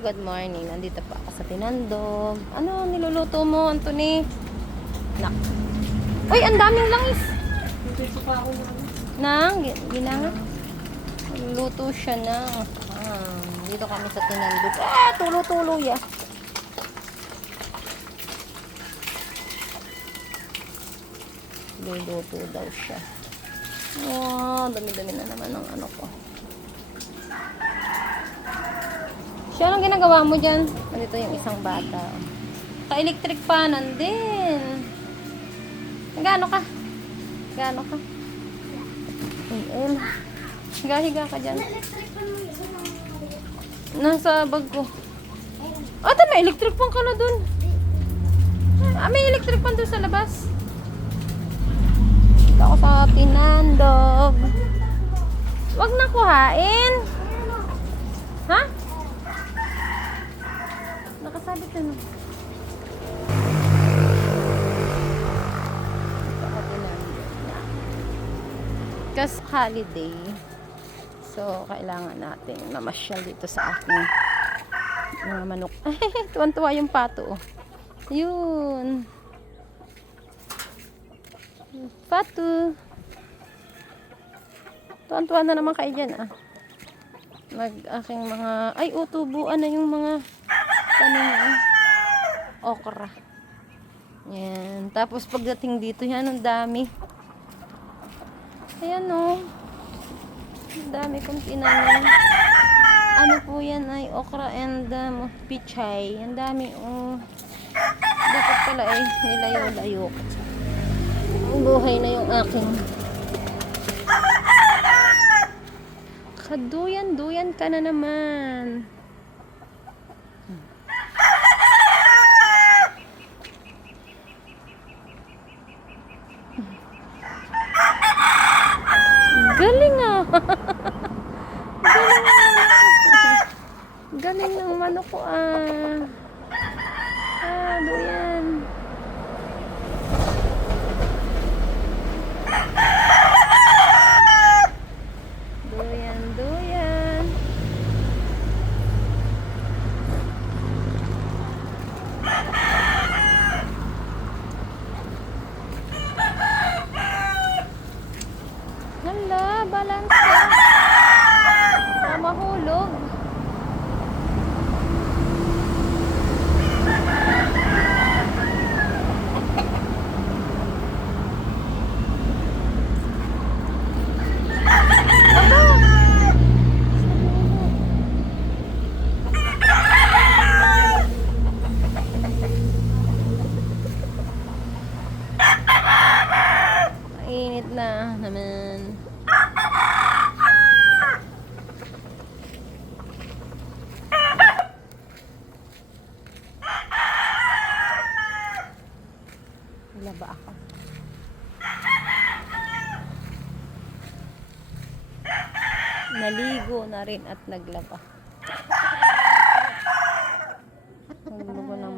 good morning. Nandito pa ako sa Tinandog. Ano niluluto mo, Anthony? Nak. Uy, ang daming langis. Dito pa ako na. Nang, ginanga. Luto siya na. Dito kami sa Tinandog. Tulo-tulo ya. Luluto daw siya. Wow, dami-dami na naman ng ano ko. Siya, anong ginagawa mo dyan? Nandito yung isang bata. Ka-electric panan din. Gano ka? Gano ka? Higa-higa ka dyan. Nasa bag ko. May electric pan ka na dun. May electric pan dun sa labas. Dito ako sa Tinandog. Wag na kuhain. Ha? Nakasabit na no. Kasi holiday. So, kailangan natin mamasyal dito sa ating mga manok. Tuwan-tuwa yung pato. Yun. Pato. Tuwan-tuwa na naman kayo dyan aking mga, tubuan na yung mga tanim okra. Yan. Tapos pagdating dito, yan, ang dami. Ayan ang dami kong tinanim. Ano po yan ay okra and pichay. Ang dami. Dapat pala nilayo-layo. Ang buhay na yung aking. Kaduyan-duyan ka na naman. Galing Galing ng manok ko duyan. Duyan. Hala, balance ka. Mahulog. Mainit na naman. Laba ako. Naligo na rin at naglaba. Naglaba ng